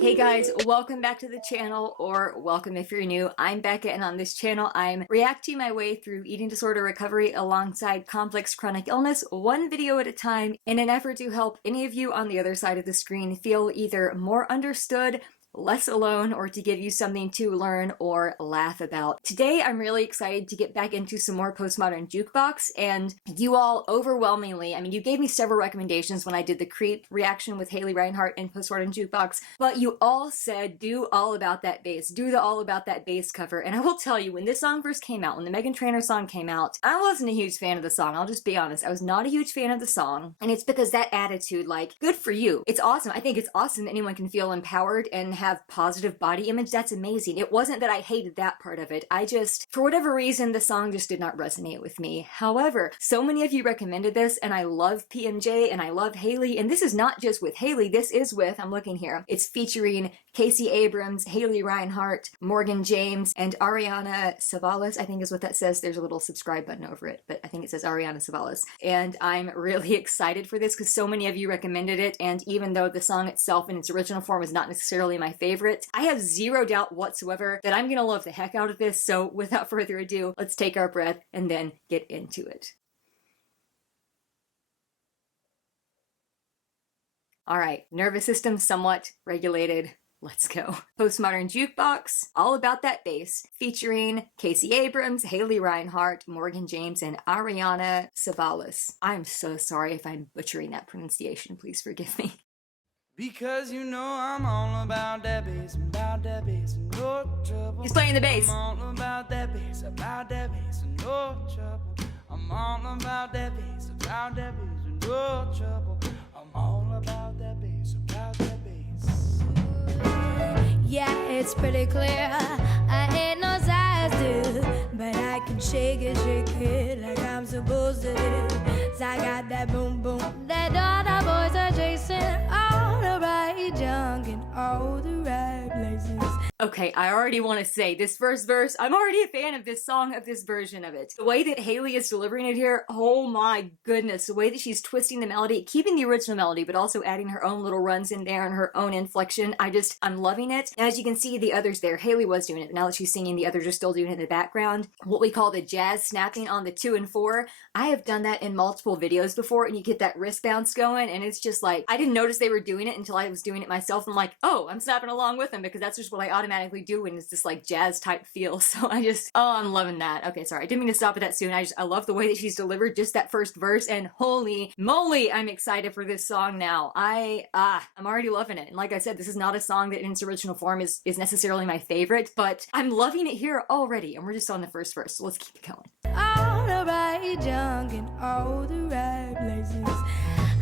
Hey guys, welcome back to the channel, or welcome if you're new. I'm Becca, and on this channel I'm reacting my way through eating disorder recovery alongside complex chronic illness, one video at a time, in an effort to help any of you on the other side of the screen feel either more understood, less alone, or to give you something to learn or laugh about. Today I'm really excited to get back into some more Postmodern Jukebox, and you all overwhelmingly, you gave me several recommendations when I did the Creep reaction with Haley Reinhart in Postmodern Jukebox, but you all said do All About That Bass, do the All About That Bass cover. And I will tell you, when this song first came out, when the Meghan Trainor song came out, I wasn't a huge fan of the song. I'll just be honest, I was not a huge fan of the song, and it's because that attitude, like, good for you. It's awesome. I think it's awesome that anyone can feel empowered and have positive body image. That's amazing. It wasn't that I hated that part of it. I just, for whatever reason, the song just did not resonate with me. However, so many of you recommended this, and I love PMJ and I love Haley, and this is not just with Haley, this is with, I'm looking here, it's featuring Casey Abrams, Haley Reinhart, Morgan James, and Ariana Savalas, I think is what that says. There's a little subscribe button over it, but I think it says Ariana Savalas. And I'm really excited for this because so many of you recommended it, and even though the song itself in its original form is not necessarily my favorite, I have zero doubt whatsoever that I'm gonna love the heck out of this. So without further ado, let's take our breath and then get into it. All right, nervous system somewhat regulated. Let's go. Postmodern Jukebox, All About That Bass, featuring Casey Abrams, Haley Reinhart, Morgan James, and Ariana Savalas. I'm so sorry if I'm butchering that pronunciation. Please forgive me. Because you know I'm all about that bass, and no trouble. He's playing the bass. I'm all about that bass, and no trouble. I'm all about that bass, and no trouble. I'm all about that bass, Yeah, it's pretty clear. I ain't no size dude, but I can shake it like I'm supposed to do. So I got that boom boom that all the boys are chasing, all the right junk in all the right places. Okay, I already want to say, this first verse, I'm already a fan of this song, of this version of it. The way that Haley is delivering it here, oh my goodness. The way that she's twisting the melody, keeping the original melody, but also adding her own little runs in there and her own inflection. I'm loving it. And as you can see, the others there, Haley was doing it, but now that she's singing, the others are still doing it in the background. What we call the jazz snapping on the 2 and 4. I have done that in multiple videos before, and you get that wrist bounce going, and it's just like, I didn't notice they were doing it until I was doing it myself. I'm like, oh, I'm snapping along with them, because that's just what I automatically do when it's this like jazz type feel. So I'm loving that. Okay, sorry, I didn't mean to stop it that soon. I love the way that she's delivered just that first verse, and holy moly, I'm excited for this song now. I'm already loving it. And like I said, this is not a song that in its original form is necessarily my favorite, but I'm loving it here already, and we're just on the first verse, so let's keep it going. All the right junk in all the right places.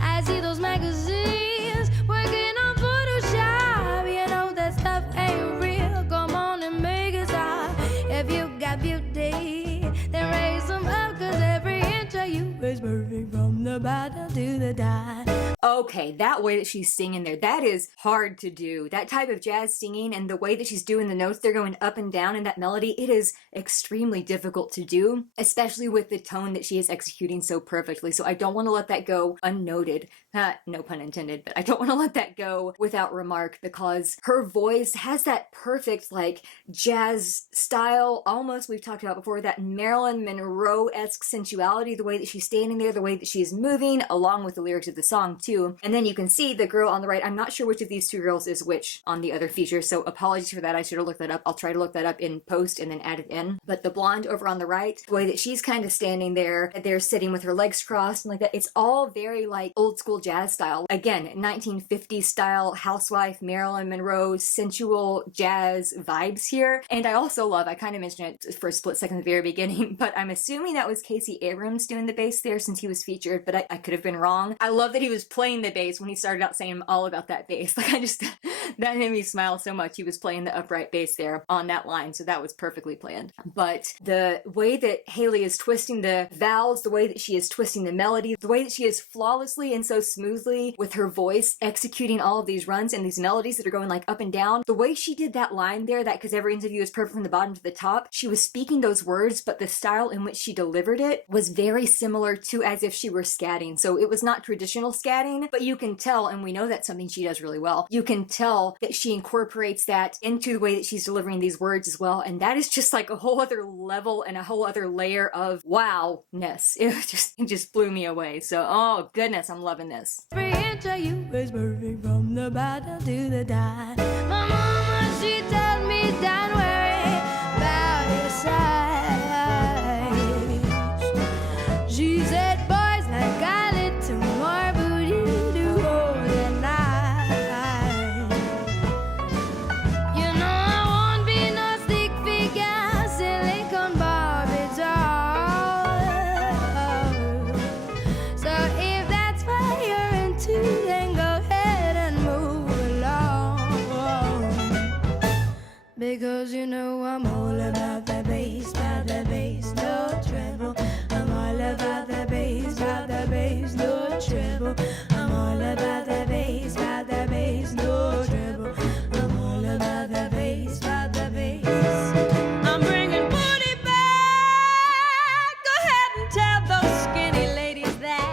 I see those magazines working on Photoshop. You know that stuff ain't real. Come on and make it stop. If you got beauty, then raise them up, cause every inch of you is perfect from the bottom to the top. Okay, that way that she's singing there, that is hard to do. That type of jazz singing and the way that she's doing the notes, they're going up and down in that melody, it is extremely difficult to do, especially with the tone that she is executing so perfectly. So I don't want to let that go unnoted. No pun intended, but I don't want to let that go without remark, because her voice has that perfect, like, jazz style, almost, we've talked about before, that Marilyn Monroe-esque sensuality, the way that she's standing there, the way that she's moving, along with the lyrics of the song, too. And then you can see the girl on the right. I'm not sure which of these two girls is which on the other feature, so apologies for that. I should have looked that up. I'll try to look that up in post and then add it in. But the blonde over on the right, the way that she's kind of standing there, they're sitting with her legs crossed and like that, it's all very like old school jazz style. Again, 1950s style housewife, Marilyn Monroe, sensual jazz vibes here. And I also love, I kind of mentioned it for a split second at the very beginning, but I'm assuming that was Casey Abrams doing the bass there since he was featured, but I could have been wrong. I love that he was playing the bass when he started out saying all about that bass. Like, that made me smile so much. He was playing the upright bass there on that line, so that was perfectly planned. But the way that Haley is twisting the vowels, the way that she is twisting the melody, the way that she is flawlessly and so smoothly with her voice executing all of these runs and these melodies that are going like up and down. The way she did that line there, that because every interview is perfect from the bottom to the top, she was speaking those words, but the style in which she delivered it was very similar to as if she were scatting. So it was not traditional scatting, but you can tell, and we know that's something she does really well, you can tell that she incorporates that into the way that she's delivering these words as well. And that is just like a whole other level and a whole other layer of wow-ness. It just blew me away. So, oh goodness, I'm loving this. Every inch of you is perfect from the bottom to the top. My mama, she told me don't worry about your size. She said boys like a little more booty to hold at night. You know I won't be no stick figure, silicone Barbie doll. So if that's what you're into, then go ahead and move along. Because you know I'm all about the bass, no treble. I'm all about the bass, no treble. I'm all about the bass, no treble. I'm all about the bass, I'm bringing booty back. Go ahead and tell those skinny ladies that.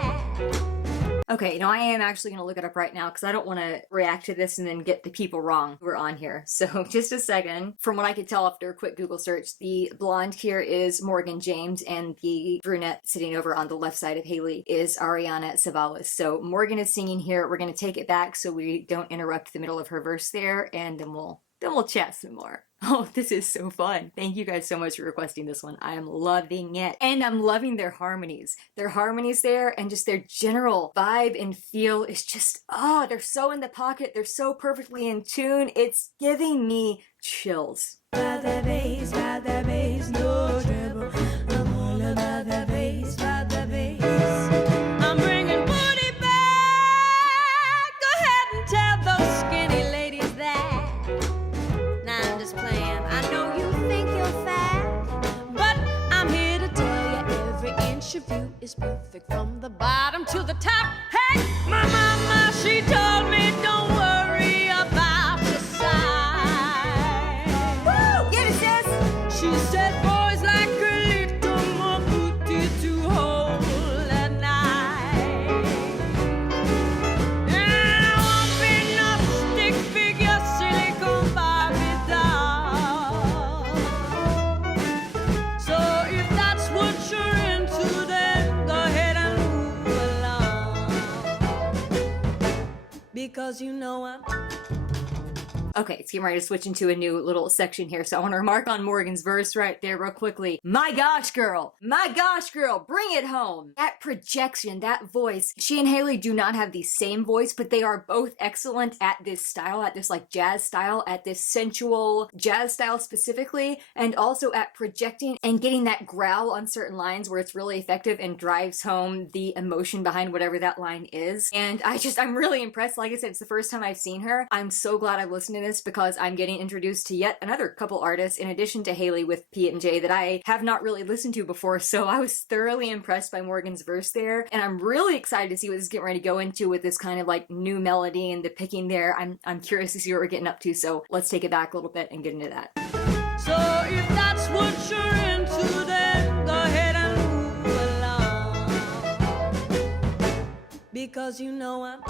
Okay, now I am actually going to look it up right now because I don't want to react to this and then get the people wrong who are on here. So just a second. From what I could tell after a quick Google search, the blonde here is Morgan James and the brunette sitting over on the left side of Haley is Ariana Savalas. So Morgan is singing here. We're going to take it back so we don't interrupt the middle of her verse there, and then we'll chat some more. Oh, this is so fun. Thank you guys so much for requesting this one. I am loving it. And I'm loving their harmonies. Their harmonies there and just their general vibe and feel is just, oh, they're so in the pocket. They're so perfectly in tune. It's giving me chills. About the bass, no treble. I'm all about the bass, I'm bringing booty back. Go ahead and tell those skinny ladies that. Nah, I'm just playing. I know you think you're fat, but I'm here to tell you every inch of you is perfect from the bottom to the top. Hey, my mama, she told me don't worry about your size. Woo! Get it, sis! She said boys like a little more booty to hold at night. And I won't be no stick figure silicone Barbie doll. So if that's what you're into, then go ahead and move along. Because you know I'm Okay, it's getting ready to switch into a new little section here, so I want to remark on Morgan's verse right there real quickly. My gosh, girl! My gosh, girl! Bring it home! That projection, that voice. She and Haley do not have the same voice, but they are both excellent at this style, at this like jazz style, at this sensual jazz style specifically, and also at projecting and getting that growl on certain lines where it's really effective and drives home the emotion behind whatever that line is. And I'm really impressed. Like I said, it's the first time I've seen her. I'm so glad I've listened to this because I'm getting introduced to yet another couple artists in addition to Haley with P&J that I have not really listened to before, so I was thoroughly impressed by Morgan's verse there, and I'm really excited to see what this is getting ready to go into with this kind of like new melody and the picking there. I'm curious to see what we're getting up to, so let's take it back a little bit and get into that. So if that's what you're into, then go ahead and move along. Because you know I'm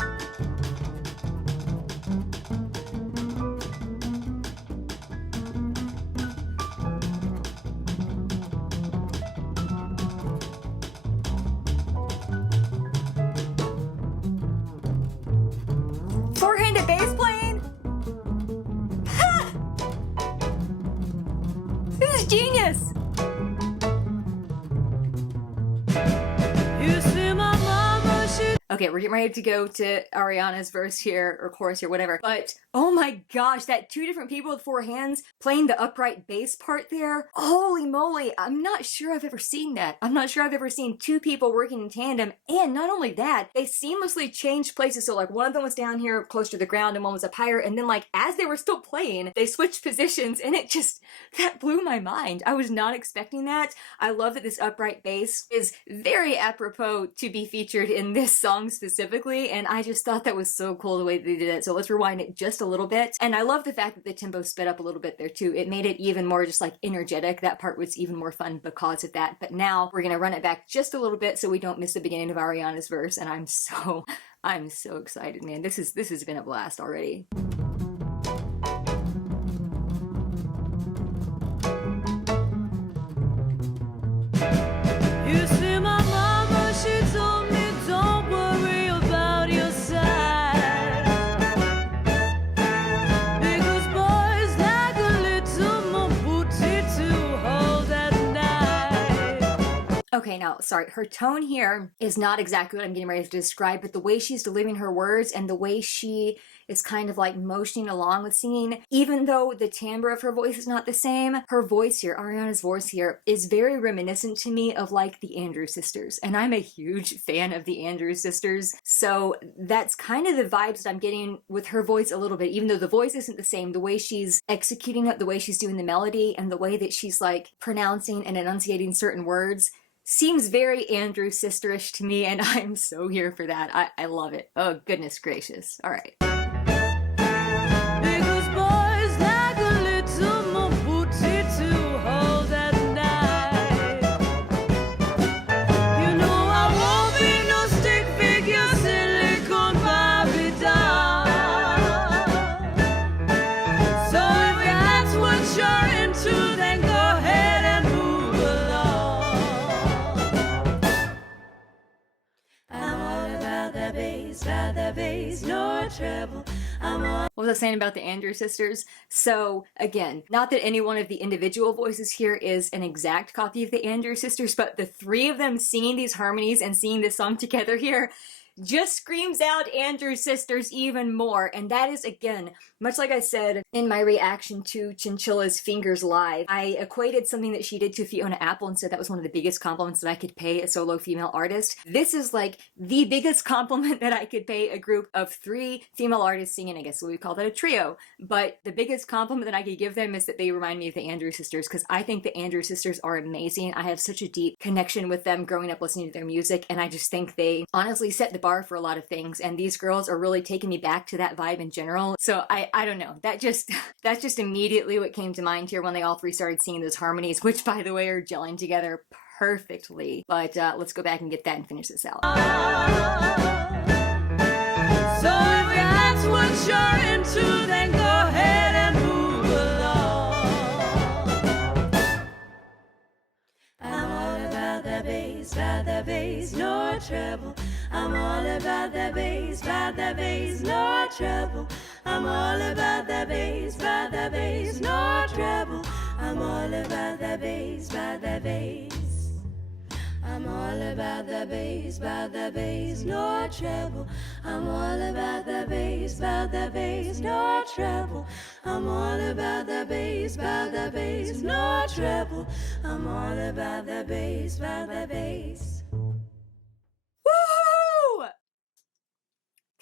Four-handed bass playing? Ha! This is genius! You see my mama, she Okay, we're getting ready to go to Ariana's verse here, or chorus here, whatever. But, oh my gosh, that two different people with four hands playing the upright bass part there. Holy moly, I'm not sure I've ever seen that. I'm not sure I've ever seen two people working in tandem. And not only that, they seamlessly changed places. So like one of them was down here close to the ground and one was up higher. And then like as they were still playing, they switched positions and that blew my mind. I was not expecting that. I love that this upright bass is very apropos to be featured in this song song specifically, and I just thought that was so cool the way they did it. So let's rewind it just a little bit. And I love the fact that the tempo sped up a little bit there too. It made it even more just like energetic. That part was even more fun because of that. But now we're gonna run it back just a little bit so we don't miss the beginning of Ariana's verse, and I'm so excited, man. This has been a blast already. You see, my mama, she told me don't worry about your size, because boys like a little more booty to hold at night. Okay, now, sorry, her tone here is not exactly what I'm getting ready to describe, but the way she's delivering her words and the way she is kind of like motioning along with singing, even though the timbre of her voice is not the same, her voice here, Ariana's voice here, is very reminiscent to me of like the Andrews Sisters. And I'm a huge fan of the Andrews Sisters. So that's kind of the vibes that I'm getting with her voice a little bit, even though the voice isn't the same, the way she's executing it, the way she's doing the melody, and the way that she's like pronouncing and enunciating certain words seems very Andrew Sisterish to me, and I'm so here for that. I love it. Oh, goodness gracious. All right. Because boys like a little more booty to hold at night. You know I won't be no stick figure, silicone Barbie doll. So if that's what you're into, then go ahead and move along. I'm all about the bass, no trouble. What was I saying about the Andrews Sisters? So again, not that any one of the individual voices here is an exact copy of the Andrews Sisters, but the three of them singing these harmonies and singing this song together here just screams out Andrews Sisters even more. And that is, again, much like I said in my reaction to Chinchilla's Fingers Live, I equated something that she did to Fiona Apple and said that was one of the biggest compliments that I could pay a solo female artist. This is like the biggest compliment that I could pay a group of 3 female artists singing. I guess we would call that a trio. But the biggest compliment that I could give them is that they remind me of the Andrews Sisters, because I think the Andrews Sisters are amazing. I have such a deep connection with them growing up listening to their music, and I just think they honestly set the bar for a lot of things, and these girls are really taking me back to that vibe in general. So I don't know, that's just immediately what came to mind here when they all 3 started singing those harmonies, which by the way are gelling together perfectly. But let's go back and get that and finish this out. So if that's what you're into, then go ahead and move along. I'm all about the bass, no trouble. I'm all about the bass, no trouble. I'm all about the bass, no trouble. I'm all about the bass, I'm all about the bass, no trouble. I'm all about the bass, no trouble. I'm all about the bass, no trouble. I'm all about the bass. Woo!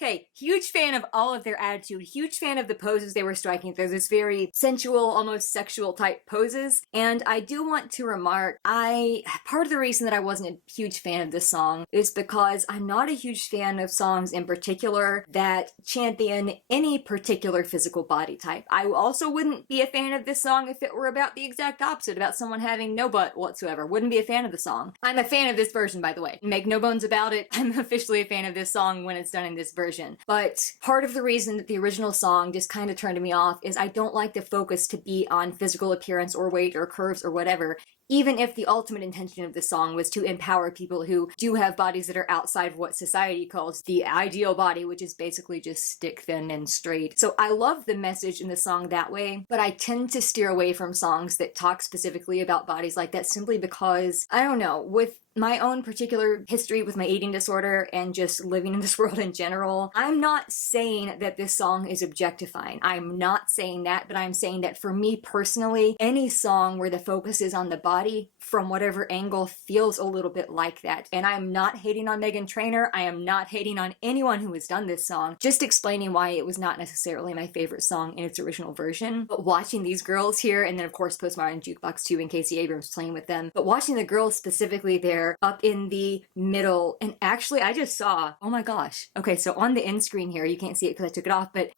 Okay, huge fan of all of their attitude, huge fan of the poses they were striking. There's this very sensual, almost sexual type poses. And I do want to remark, part of the reason that I wasn't a huge fan of this song is because I'm not a huge fan of songs in particular that champion any particular physical body type. I also wouldn't be a fan of this song if it were about the exact opposite, about someone having no butt whatsoever. Wouldn't be a fan of the song. I'm a fan of this version, by the way. Make no bones about it. I'm officially a fan of this song when it's done in this version. But part of the reason that the original song just kind of turned me off is I don't like the focus to be on physical appearance or weight or curves or whatever, even if the ultimate intention of the song was to empower people who do have bodies that are outside of what society calls the ideal body, which is basically just stick thin and straight. So I love the message in the song that way, but I tend to steer away from songs that talk specifically about bodies like that simply because, I don't know, with my own particular history with my eating disorder and just living in this world in general, I'm not saying that this song is objectifying. I'm not saying that, but I'm saying that for me personally, any song where the focus is on the body body from whatever angle feels a little bit like that. And I'm not hating on Meghan Trainor. I am not hating on anyone who has done this song. Just explaining why it was not necessarily my favorite song in its original version. But watching these girls here, and then of course Postmodern Jukebox too, and Casey Abrams playing with them. But watching the girls specifically there up in the middle, and actually I just saw, oh my gosh. Okay, so on the end screen here, you can't see it because I took it off, but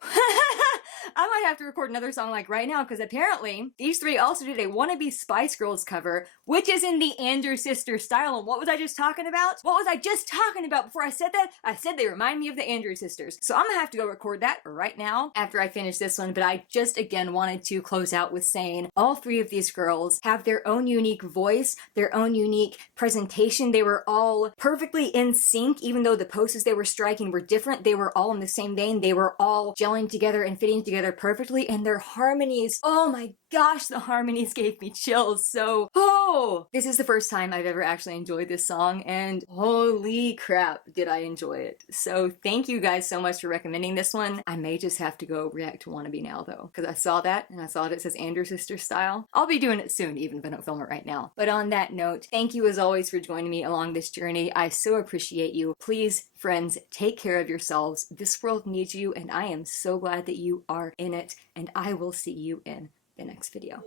I might have to record another song like right now, because apparently these three also did a Wannabe Spice Girls cover, which is in the Andrews Sisters style. And what was I just talking about? What was I just talking about before I said that? I said they remind me of the Andrews Sisters. So I'm gonna have to go record that right now after I finish this one. But I just again wanted to close out with saying all three of these girls have their own unique voice, their own unique presentation. They were all perfectly in sync, even though the poses they were striking were different. They were all in the same vein. They were all gelling together and fitting together perfectly, and their harmonies, oh my gosh, the harmonies gave me chills. So, this is the first time I've ever actually enjoyed this song, and holy crap, did I enjoy it. So thank you guys so much for recommending this one. I may just have to go react to Wannabe now though, because I saw that and I saw that it says Andrews Sisters style. I'll be doing it soon, even if I don't film it right now. But on that note, thank you as always for joining me along this journey. I so appreciate you. Please, friends, take care of yourselves. This world needs you, and I am so glad that you are in it, and I will see you in the next video.